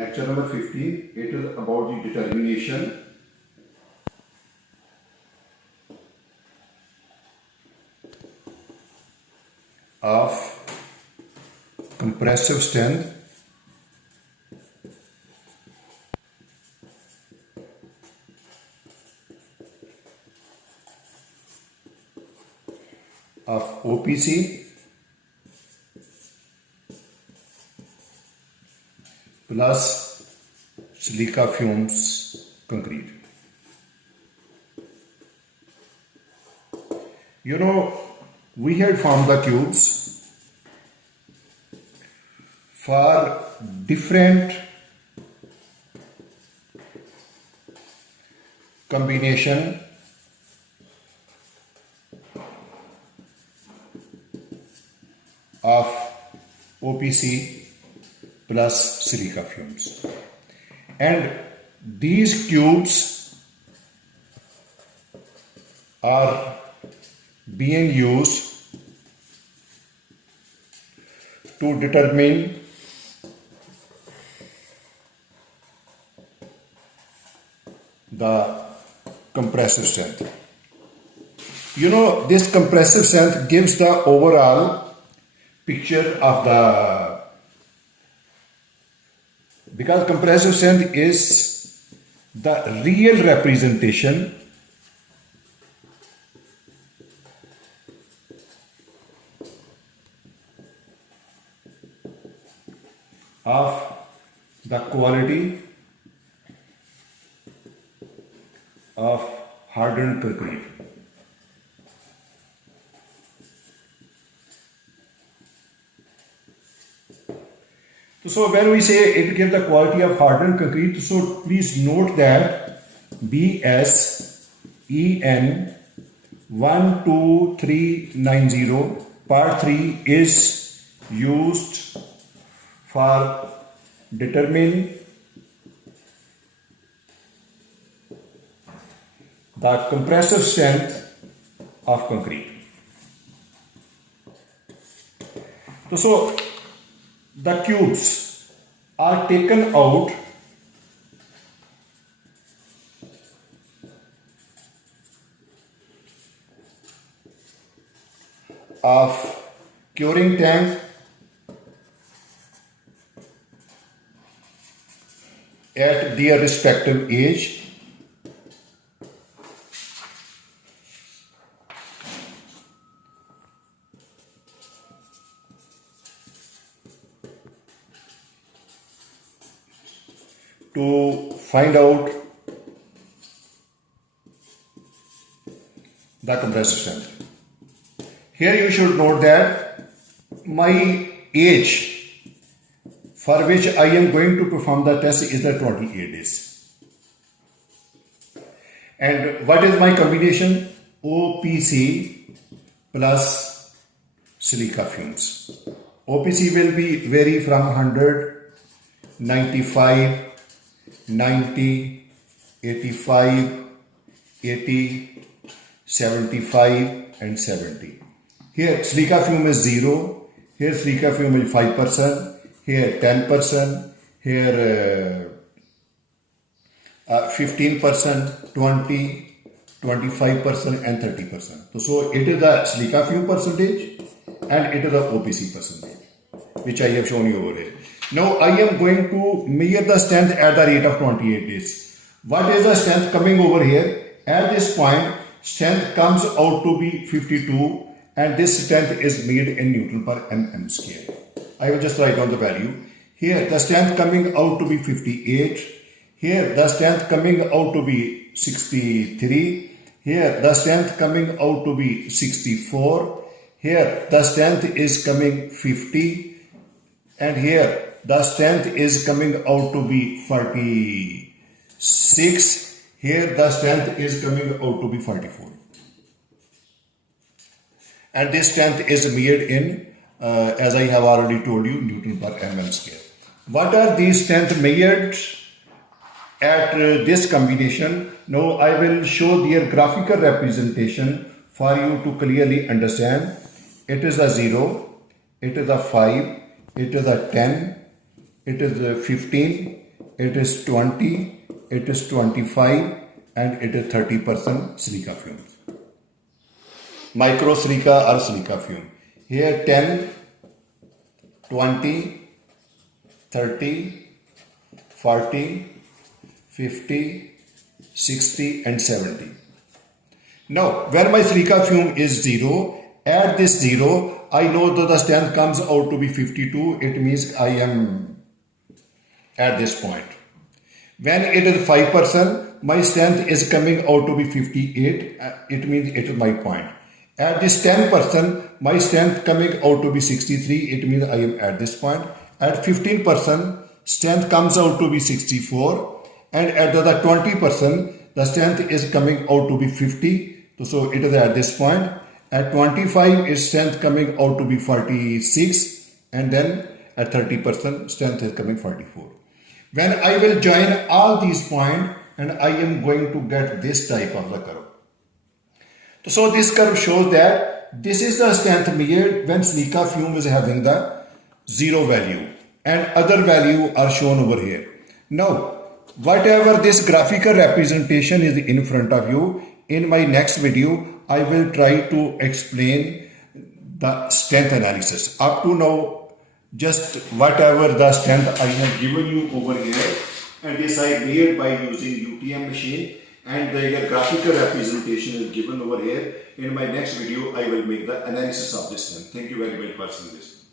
Lecture number 15, it is about the determination of compressive strength of OPC plus silica fumes concrete. You know, we had formed the cubes for different combination of OPC plus silica fumes, and these cubes are being used to determine the compressive strength. You know, this compressive strength gives the overall picture of the, because compressive strength is the real representation of the quality of hardened concrete. So when we say it gives the quality of hardened concrete, so please note that BSEN 12390 part 3 is used for determining the compressive strength of concrete. So the cubes are taken out of curing tank at their respective age. To find out the compressive strength. Here you should note that my age for which I am going to perform the test is the 28 days. And what is my combination? OPC plus silica fumes. OPC will be vary from 100, 95, 90, 85, 80, 75 and 70. Here silica fume is 0, here silica fume is 5%, here 10%, here 15%, 20, 25% and 30%. So it is the silica fume percentage and it is the OPC percentage, which I have shown you over here. Now I am going to measure the strength at the rate of 28 days. What is the strength coming over here? At this point, strength comes out to be 52 and this strength is measured in Newton per mm scale. I will just write down the value. Here the strength coming out to be 58. Here the strength coming out to be 63. Here the strength coming out to be 64. Here the strength is coming 50. And here the strength is coming out to be 46. Here the strength is coming out to be 44. And this strength is measured in, as I have already told you, Newton per mm scale. What are these strengths measured at this combination? Now I will show their graphical representation for you to clearly understand. It is a 0, it is a 5, it is a 10, it is a 15, it is 20, it is 25, and it is 30% silica fumes. Micro silica or silica fume. Here 10, 20, 30, 40, 50, 60, and 70. Now, when my silica fume is 0, at this 0, I know that the strength comes out to be 52. It means I am at this point. When it is 5%, my strength is coming out to be 58. It means it is my point. At this 10%, my strength coming out to be 63. It means I am at this point. At 15%, strength comes out to be 64. And at the 20%, the strength is coming out to be 50. So it is at this point. At 25, its strength coming out to be 46. And then at 30%, strength is coming 44. When I will join all these points, and I am going to get this type of the curve. So this curve shows that this is the strength measured when silica fume is having the 0 value, and other value are shown over here. Now, whatever this graphical representation is in front of you, in my next video, I will try to explain the strength analysis. Up to now, just whatever the strength I have given you over here, and this I made by using UTM machine, and the graphical representation is given over here. In my next video, I will make the analysis of this strength. Thank you very much for seeing this.